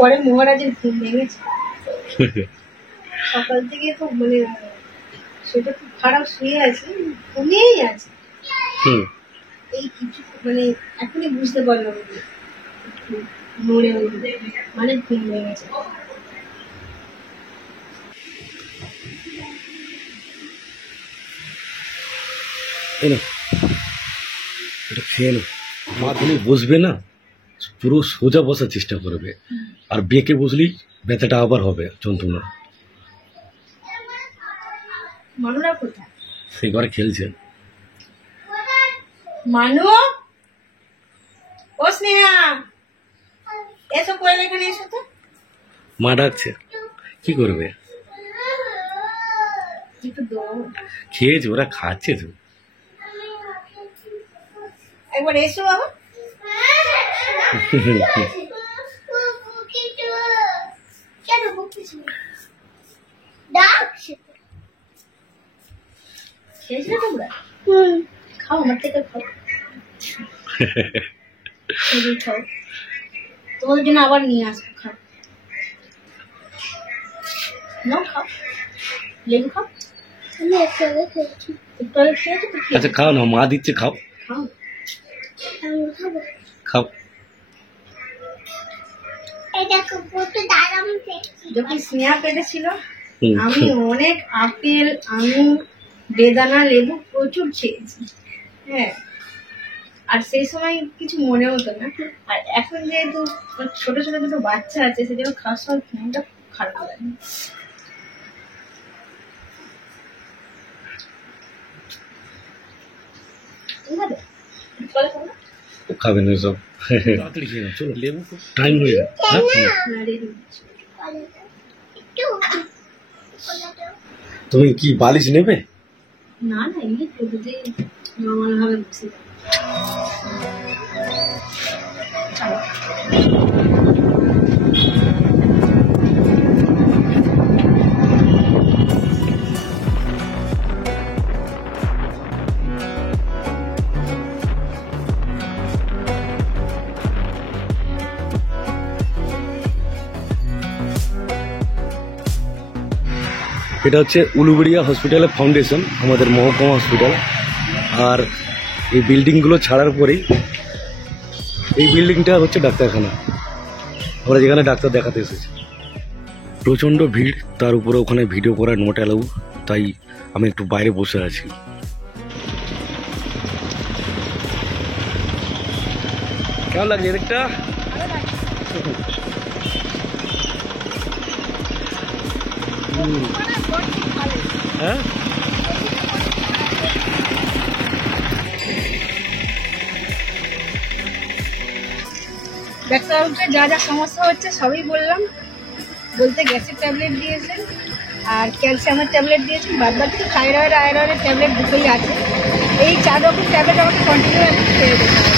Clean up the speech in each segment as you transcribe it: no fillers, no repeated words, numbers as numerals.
পরে মহারাজের ঘুম ভেঙেছে সকাল থেকে তো মানে সেটা খুব খারাপ শুয়ে আছে, ঘুমিয়েই আছে। এই কিছু মানে এখনই বুঝতে পারলাম নড়ে উঠবে, মানে ঘুম ভেঙেছে। এটা খেয়ে নো, মা তুমি বসবে না, পুরো সোজা বসার চেষ্টা করবে, আর বেঁকে বসলেই ব্যথাটা আবার হবে, যন্ত্রণা। মানুরা কোথায়? সেই ঘরে খেলছে। মানু, ও স্নেহা, এসো কোয়েল এখানে এসো তো। মা ডাকছে, কি করবে? খেয়েছে, ওরা খাচ্ছে তো। একবার এসো বাবা। খেয়েছিলে তোমরা? খাও, আমার থেকে খাও। খাও, তোমাদের জন্য আবার নিয়ে আসবো, খাও। নাও খাও, লেবু খাও। আমি একটু আগে খেয়েছি। একটু আগে খেয়েছি তো? আচ্ছা খাও না, মা দিচ্ছে, খাও খাও। খাও। যখন স্নেহা পেটেছিল আমি অনেক আপেল, আঙুর, বেদানা, লেবু প্রচুর খেয়েছি। হ্যাঁ, আর সেই সময় কিছু মনে হতো না। আর এখন যেহেতু ছোট ছোট দুটো বাচ্চা আছে, সেজন্য খাওয়ার সময় মনটা খুব খারাপ লাগে। খাবেন সব, তাড়াতাড়ি খেয়ে নাও, চলো, লেবু টাইম হয়ে যায়। তুমি কি বালিশ নেবে? না না, এমনি টোটোতে নর্মাল ভাবে বসে এটা হচ্ছে উলুবেড়িয়া হসপিটালের ফাউন্ডেশন, আমাদের মহকুমা হসপিটাল। আর এই বিল্ডিংগুলো ছাড়ার পরেই এই বিল্ডিংটা হচ্ছে ডাক্তারখানা, আমরা যেখানে ডাক্তার দেখাতে এসেছি। প্রচণ্ড ভিড়, তার উপরে ওখানে ভিডিও করার নোট অ্যালাউ, তাই আমি একটু বাইরে বসে আছি। কেমন লাগছে এদিকটা? হ্যাঁ, ডাক্তারবাবুকে যা যা সমস্যা হচ্ছে সবই বললাম। বলতে গ্যাসের ট্যাবলেট দিয়েছেন আর ক্যালসিয়ামের ট্যাবলেট দিয়েছেন, বাদ বাকি থাইরয়েড আয়রনের ট্যাবলেট দুটোই আছে। এই 4 রকম ট্যাবলেট আমাকে কন্টিনিউ এখন খেয়ে যেতে হবে।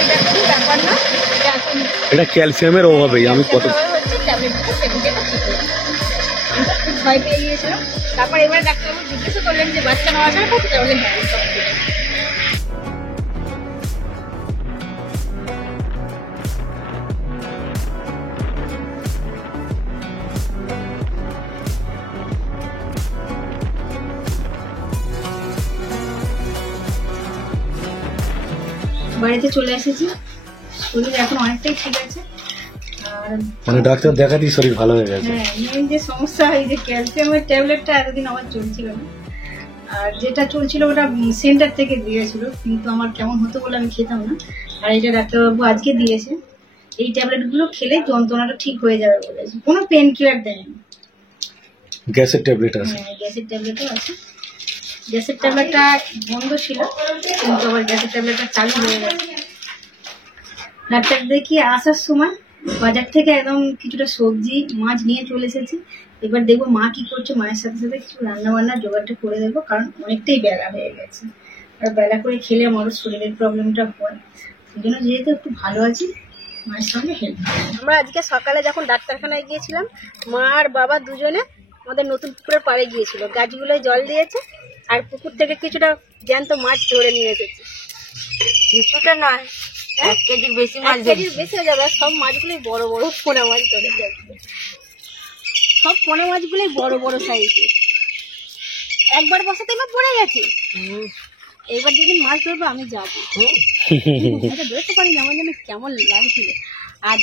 এটা কোনো ব্যাপার না, এটা ক্যালসিয়ামের অভাবেই আমি কত হচ্ছে ট্যাবলেটটা সেদিকে আমি তো খুব ভয় পেয়ে গিয়েছিলাম। তারপর এবারে ডাক্তারবাবু জিজ্ঞাসা করলেন যে বাচ্চা নেওয়া যায় কত ট্যাবলেট হ্যাঁ। বাড়িতে চলে এসেছি, শরীর এখন অনেকটাই ঠিক আছে। আর মানে ডাক্তার দেখাতেই শরীর ভালো হয়ে গেছে। হ্যাঁ, মেন যে সমস্যা এই যে ক্যালসিয়ামের ট্যাবলেটটা এতদিন আমার চলছিল না, আর যেটা চলছিল ওটা সেন্টার থেকে দিয়েছিল, কিন্তু আমার কেমন হতো বলে আমি খেতাম না। আর এটা ডাক্তারবাবু আজকে দিয়েছে, এই ট্যাবলেটগুলো খেলে যন্ত্রণাটা ঠিক হয়ে যাবে বলেছে। কোনো পেন কিলার দেয়নি। গ্যাসের ট্যাবলেট আছে? হ্যাঁ, গ্যাসের ট্যাবলেটও আছে। গ্যাসের ট্যাবলেটটা বন্ধ ছিল, কিন্তু আবার গ্যাসের ট্যাবলেটটা চালু হয়ে গেছে। ডাক্তার দেখিয়ে আসার সময় বাজার থেকে একদম কিছুটা সবজি মাছ নিয়ে চলে এসেছি। এবার দেখবো মা কি করছে, মায়ের সাথে সাথে কিছু রান্না বান্নার জোগাড়টা করে দেবো, কারণ অনেকটাই বেলা হয়ে গেছে। আর বেলা করে খেলে আমারও শরীরের প্রবলেমটা হয়, সেই জন্য যেহেতু একটু ভালো আছি মায়ের সঙ্গে হেল্প। আমরা আজকে সকালে যখন ডাক্তারখানায় গিয়েছিলাম, মা আর বাবা দুজনে আমাদের নতুন পুকুরের পাড়ে গিয়েছিল, গাছগুলোয় জল দিয়েছে আর পুকুর থেকে কিছুটা জ্যান্ত মাছ ধরে নিয়ে এসেছে। কিছুটা নয়, 1 কেজির বেশি মাছ 1 কেজির বেশি হয়ে যাবে। আর সব মাছগুলোই বড় বড় পোনা মাছ চলে যাচ্ছে, সব পোনা মাছগুলোই বড় বড় সাইজের। একবার বসাতে এবার পড়ে গেছে। এইবার যেদিন মাছ ধরবো আমি যাবো, ধরতে পারিনি, আমার যেন কেমন লাগছিল। আর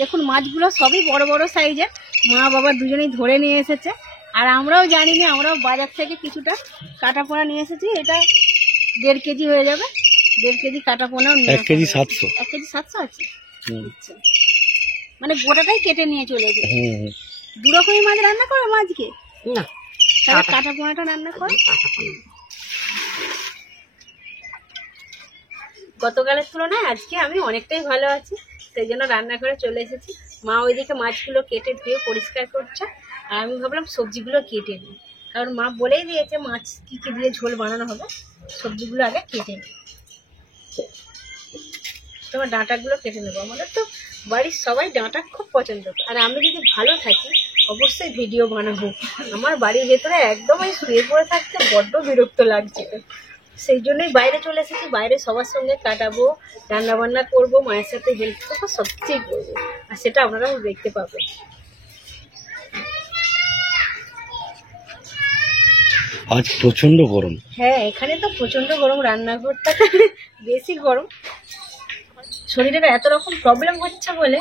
দেখুন মাছগুলো সবই বড় বড় সাইজের, মা বাবা দুজনেই ধরে নিয়ে এসেছে। আর আমরাও জানি না, আমরাও বাজার থেকে কিছুটা কাটা পোনা নিয়ে এসেছি। এটা 1.5 কেজি হয়ে যাবে, 1.5 কেজি কাটা পোনাও 1 কেজি 700। 1 কেজি 700 আছে। আচ্ছা, মানে গোটাটাই কেটে নিয়ে চলে এসেছে। দু রকমই মাছ রান্না করে মাছকে না, তাহলে কাটা পোনাটা রান্না করে। গতকালের তুলনায় আজকে আমি অনেকটাই ভালো আছি, সেই জন্য রান্না করে চলে এসেছি। মা ওইদিকে মাছগুলো কেটে ধুয়ে পরিষ্কার করছে, আর আমি ভাবলাম সবজিগুলো কেটে নিই, কারণ মা বলেই দিয়েছে মাছ কী কী দিয়ে ঝোল বানানো হবে, সবজিগুলো আগে কেটে নিই। তোমার ডাঁটাগুলো কেটে নেবো। আমাদের তো বাড়ির সবাই ডাঁটা খুব পছন্দ করে, আর আমি যদি ভালো থাকি অবশ্যই ভিডিও বানাবো। আমার বাড়ির ভেতরে একদমই শুয়ে পড়ে থাকতে বড্ড বিরক্ত লাগছে, সেই জন্যই বাইরে চলে এসেছি। বাইরে সবার সঙ্গে কাটাবো, রান্না বান্না করবো, মায়ের সাথে হেল্প করবো, সব কিছুই করবো, আর সেটা আপনারাও দেখতে পাবেন। আজ প্রচন্ড গরম। হ্যাঁ, এখানে তো প্রচন্ড গরম, রান্নাঘরটা বেশি গরম। শরীরের এত রকম প্রবলেম হচ্ছে বলে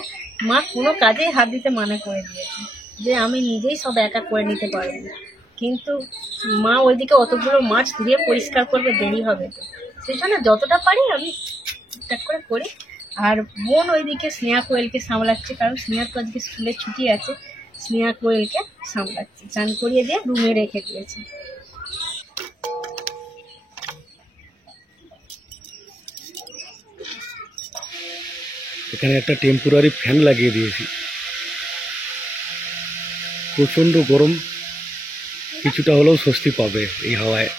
মা কোনো কাজেই হাত দিতে মানা করে দিয়েছে, যে আমি নিজেই সব একা করে নিতে পারবো। কিন্তু মা ওইদিকে অতগুলো মাছ ধুয়ে পরিষ্কার করবে, দেরি হবে, তো সেই জন্য যতটা পারি আমি ঠিকঠাক করে করি। আর বোন ওইদিকে স্নেহা কোয়েলকে সামলাচ্ছে, কারণ স্নেহার তো আজকে স্কুলে ছুটি আছে, স্নেহা কোয়েলকে সামলাচ্ছে, চান করিয়ে দিয়ে রুমে রেখে দিয়েছে। এখানে একটা টেম্পোরারি ফ্যান লাগিয়ে দিয়েছি। প্রচন্ড গরম, কিছুটা হলেও স্বস্তি পাবে এই হাওয়ায়।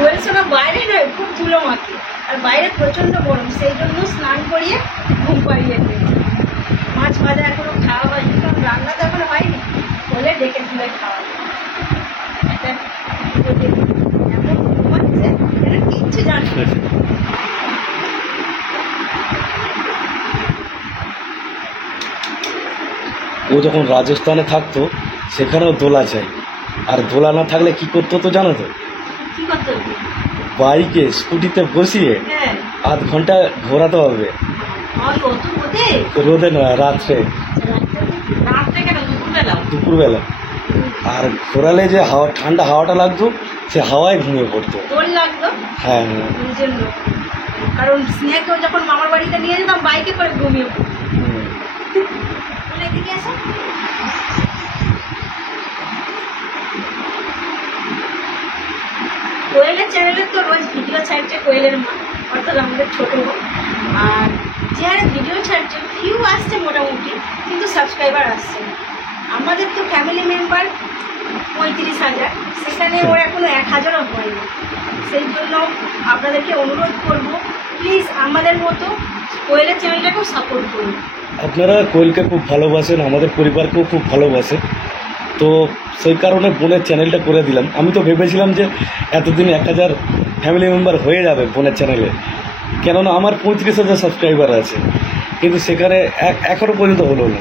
বলছো না বাইরে নয়, খুব ধুলো মাখে, আর বাইরে প্রচন্ড গরম, সেই জন্য স্নান করিয়ে ঘুম পাড়িয়ে দিয়েছে। মাছ ভাজা এখনো খাওয়া হয়নি, কারণ রান্না তো এখনো হয়নি, হলে ডেকে তুলে খাওয়া এমন ঘুমাচ্ছে যেন কিচ্ছু জানি না। ও যখন রাজস্থানে থাকতো সেখানেও দোলা চাই, আর দোলা না থাকলে কি করতে হতো জানো তো? কি করতে হবে? বাইকে স্কুটিতে বসিয়ে হ্যাঁ, 8 ঘন্টা ঘোরাতে হবে। ওই অত রোদে? রোদে না, রাত্রে, রাত থেকে না, দুপুরবেলা। দুপুরবেলা। আর ঘোরালে যে হাওয়া, ঠান্ডা হাওয়াটা লাগতো, সে হাওয়ায় ঘুমিয়ে পড়তো। দোল লাগতো। হ্যাঁ, ওই জন্য, কারণ স্নেহাকেও যখন মামার বাড়িতে নিয়ে যেতাম বাইকে করে ঘুমিয়ে পড়তো। এদিকে আসো। কোয়েলের চ্যানেলে তো রোজ ভিডিও ছাড়ছে কোয়েলের মা, অর্থাৎ আমাদের ছোট বোন। আর যে হারে ভিডিও ছাড়ছে, ভিউ আসছে মোটামুটি, কিন্তু সাবস্ক্রাইবার আসছে না। আমাদের তো ফ্যামিলি মেম্বার 35,000, সেখানে ওর এখনো 1,000ও হয়নি। সেই জন্য আপনাদেরকে অনুরোধ করব, প্লিজ আমাদের মতো কোয়েলের চ্যানেলটাকেও সাপোর্ট করুন। আপনারা কোয়েলকে খুব ভালোবাসেন, আমাদের পরিবারকেও খুব ভালোবাসে, তো সেই কারণে বোনের চ্যানেলটা করে দিলাম। আমি তো ভেবেছিলাম যে এতদিন 1000 ফ্যামিলি মেম্বার হয়ে যাবে বোনের চ্যানেলে, কেননা আমার 35,000 সাবস্ক্রাইবার আছে, কিন্তু সেখানে এখনও পর্যন্ত হলো না।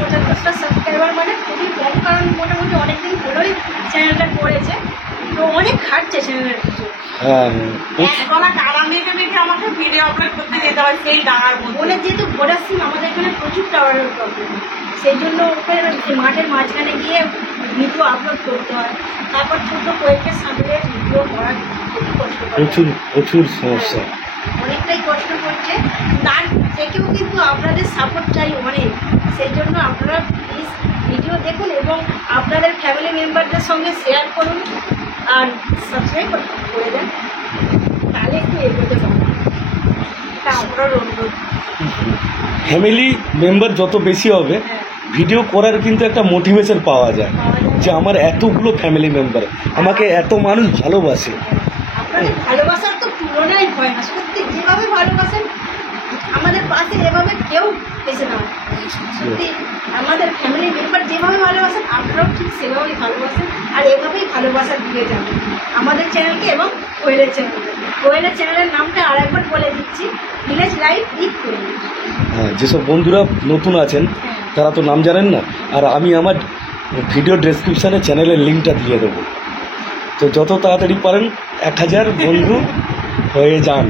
75টা সাবস্ক্রাইবার মানে খুবই কম, কারণ মোটামুটি অনেকদিন হলোই চ্যানেলটা করেছে, তো অনেক খাটছে চ্যানেলের পিছনে। হ্যাঁ, একবেলা টাওয়ার মেখে মেখে আমাকে ভিডিও আপলোড করতে যেতে হয়, সেই ডাঙার মধ্যে। বলে যেহেতু ভোটার সিম আমাদের এখানে প্রচুর টাওয়ারের প্রবলেম, সেই জন্য ওকে মাঠের মাঝখানে গিয়ে ভিডিও আপলোড করতে হয়। তারপর ছোটো কয়েকটা সামনে ভিডিও করা খুবই কষ্ট করে, প্রচুর প্রচুর সমস্যা। অনেকটাই কষ্ট করছে। তার থেকেও কিন্তু আপনাদের সাপোর্ট চাই অনেক, সেই জন্য আপনারা প্লিজ ভিডিও দেখুন এবং আপনাদের ফ্যামিলি মেম্বারদের সঙ্গে শেয়ার করুন, আর সাবস্ক্রাইব করে দেন, তাহলে একটু এগোতে পারবেন। এটা আপনার অনুরোধ। ফ্যামিলি মেম্বার যত বেশি হবে, ভিডিও করার কিন্তু একটা মোটিভেশন পাওয়া যায়, যে আমার এতগুলো ফ্যামিলি মেম্বার, আমাকে এত মানুষ ভালোবাসে। আপনাদের ভালোবাসার তো তুলনাই হয় না, সত্যি যেভাবে ভালোবাসেন আমাদের পাশে এভাবে কেউ এসে না, সত্যি আমাদের ফ্যামিলি মেম্বার যেভাবে ভালোবাসেন আপনারাও ঠিক সেভাবেই ভালোবাসেন, আর এভাবেই ভালোবাসা দিয়ে যাবেন আমাদের চ্যানেলকে এবং কোয়েলের চ্যানেলকে। কোয়েলের চ্যানেলের নামটা আর একবার বলে দিচ্ছি, ভিলেজ লাইফ উইথ কোয়েল। হ্যাঁ, যেসব বন্ধুরা নতুন আছেন তারা তো নাম জানেন না, আর আমি আমার ভিডিও ডেসক্রিপশানে চ্যানেলের লিঙ্কটা দিয়ে দেবো। তো যত তাড়াতাড়ি পারেন 1000 বন্ধু হয়ে যান।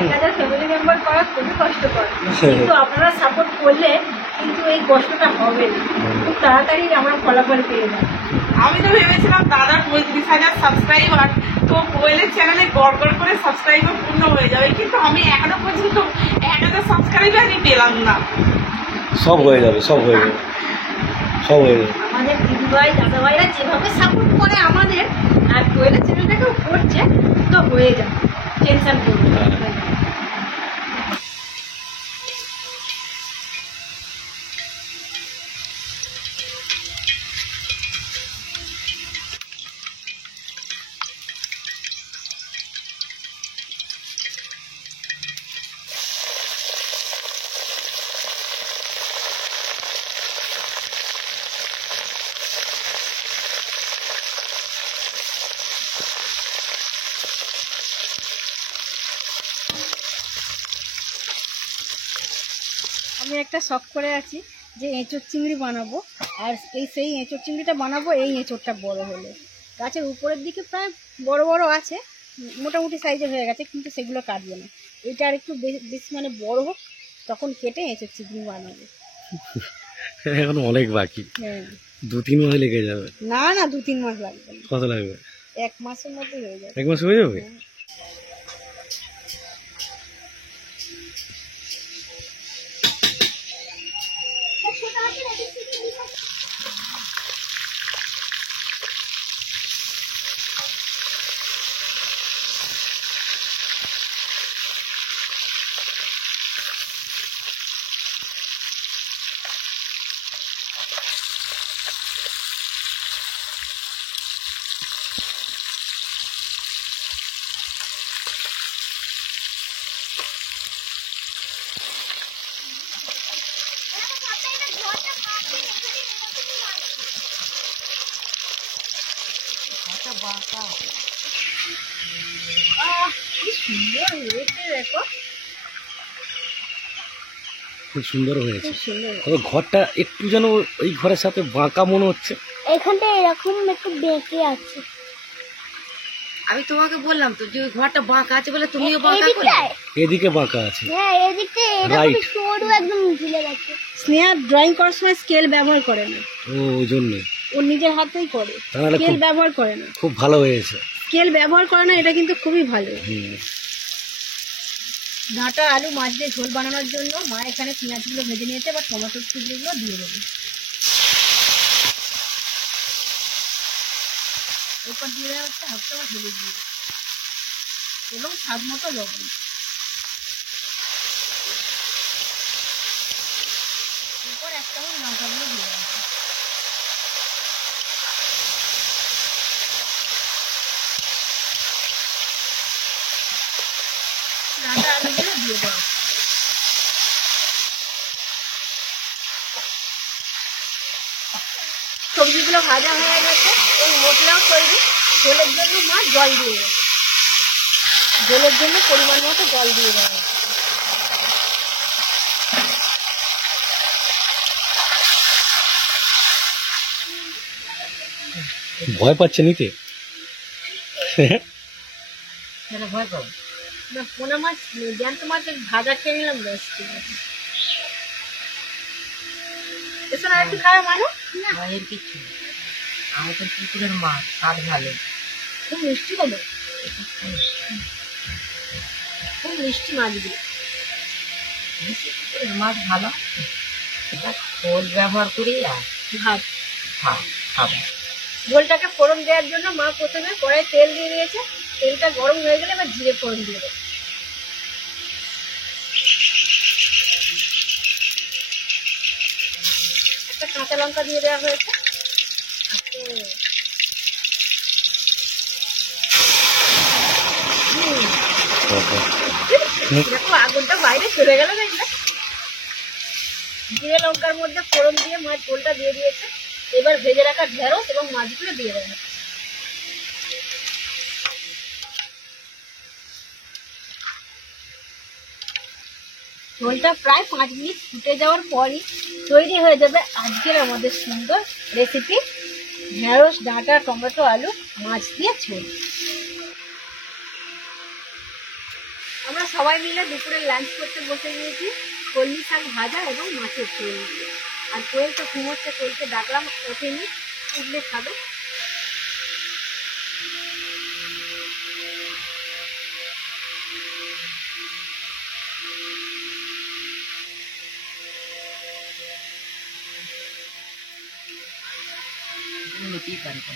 1000 ফ্যামিলি মেম্বার করা খুবই কষ্টকর, কিন্তু আপনারা সাপোর্ট করলে কিন্তু এই কষ্টটা হবে না, খুব তাড়াতাড়ি আমরা ফলাফল পেয়ে যাবো। আমি তো ভেবেছিলাম দাদার 35,000 সাবস্ক্রাইবার, তো কোয়েলের চ্যানেলে গড় গড় করে সাবস্ক্রাইবার পূর্ণ হয়ে যাবে, কিন্তু আমি এখনো পর্যন্ত 1000 সাবস্ক্রাইবারই পেলাম না। সব হয়ে যাবে, সব হয়ে যাবে, সব হয়ে যাবে। আমাদের দিদিভাই দাদাভাইরা যেভাবে সাপোর্ট করে আমাদের, আর কোয়েলের চ্যানেলটাকেও করছে, তো হয়ে যাবে, টেনশন করবে না। আমি একটা শখ করে আছি যে এঁচোড় চিংড়ি বানাবো, আর সেই এঁচোড় চিংড়িটা বানাবো এই এঁচোড়টা বড় হলে। গাছের উপরের দিকে প্রায় বড় বড় আছে, মোটামুটি সাইজের হয়ে গেছে, কিন্তু সেগুলো কাটবো না, এটা আর একটু বেশি মানে বড় হোক, তখন কেটে এঁচোড় চিংড়ি বানাবো। এখন অনেক বাকি, হ্যাঁ 2-3 মাস লেগে যাবে। না না, 2-3 মাস লাগবে না, কত লাগবে? 1 মাসের মধ্যে হয়ে যাবে। 1 মাস হয়ে যাবে? কি সুন্দর হয়েছে দেখো, খুব সুন্দর হয়েছে। খুব সুন্দর। তবে ঘরটা একটু যেন এই ঘরের সাথে বাঁকা মনে হচ্ছে। এখানটা এরকম একটু বেঁকে আছে। আমি তোমাকে বললাম তো যে ওই ঘরটা বাঁকা আছে বলে তুমিও বাঁকা করলে। এদিকে বাঁকা আছে, হ্যাঁ এদিকে এরকম রাইট। সরু একদম ঝুলে গেছে। স্নেহা ড্রয়িং করার সময় স্কেল ব্যবহার করে না, ও ওই জন্য ও নিজের হাতেই করে, তাহলে স্কেল ব্যবহার করে না। খুব ভালো হয়েছে। স্কেল ব্যবহার করে না, এটা কিন্তু খুবই ভালো। হুম। ডাঁটা আলু মাছ দিয়ে ঝোল বানানোর জন্য মা এখানে পেঁয়াজগুলো ভেজে নিয়েছে, বা টমেটো কুচিগুলো দিয়ে দেবে। এরপর দিয়ে দেওয়া হচ্ছে হাফ চামচ হলুদ দিয়ে এবং স্বাদ মতো লবণ। এরপর 1 চামচ লঙ্কাগুলো দিয়ে দেওয়া হচ্ছে। ডাঁটা আলুগুলো দিয়ে দেওয়া হচ্ছে। সবজিগুলো ভাজা হয়ে গেছে, এই মশলাও তৈরি। ঝোলের জন্য মা জল দিয়ে দেবে, ঝোলের জন্য পরিমাণ মতো জল দিয়ে দেওয়া হচ্ছে। ভয় পাচ্ছে নিতে? ভয় পাবো না, পোনা মাছ জ্যান্ত মাছের ভাজা খেয়ে নিলাম, বেশ ঠিক আছে। এসব আর একটু খাওয়া মানুষ ভয়ের কিছু নেই। আমাদের পুকুরের মাছ স্বাদ ভালো, খুব মিষ্টি হবে, খুব মিষ্টি মাছগুলো। পুকুরের মাছ ভালো, এটা খোল ব্যবহার করি আর ভাত খাবো। ঝোলটাকে ফোড়ন দেওয়ার জন্য মা প্রথমে কড়াই তেল দিয়ে দিয়েছে, তেলটা গরম হয়ে গেলে এবার জিরে ফোড়ন দিয়ে দেবে। একটা কাঁচা লঙ্কা দিয়ে দেওয়া হয়েছে। দেখো আগুনটা বাইরে চলে গেল দেখলে। জিরে লঙ্কার মধ্যে ফোড়ন দিয়ে মাছ ঝোলটা দিয়ে দিয়েছে। এবার ভেজে রাখা ঢেঁড়স এবং মাছগুলো দিয়ে দেবে। ঝোলটা প্রায় 5 মিনিট ফুটে যাওয়ার পরই তৈরি হয়ে যাবে আজকের আমাদের সুন্দর রেসিপি ঢেঁড়স ডাঁটা টমেটো আলু মাছ দিয়ে ঝোল। আমরা সবাই মিলে দুপুরে লাঞ্চ করতে বসে গিয়েছি কলমি শাক ভাজা এবং মাছের ঝোল দিয়ে। আর কোয়েল তো ঘুমোচ্ছে, কোয়েলকে ডাকলাম ওঠেনি, উঠলে খাবে। নিতেই পারবে।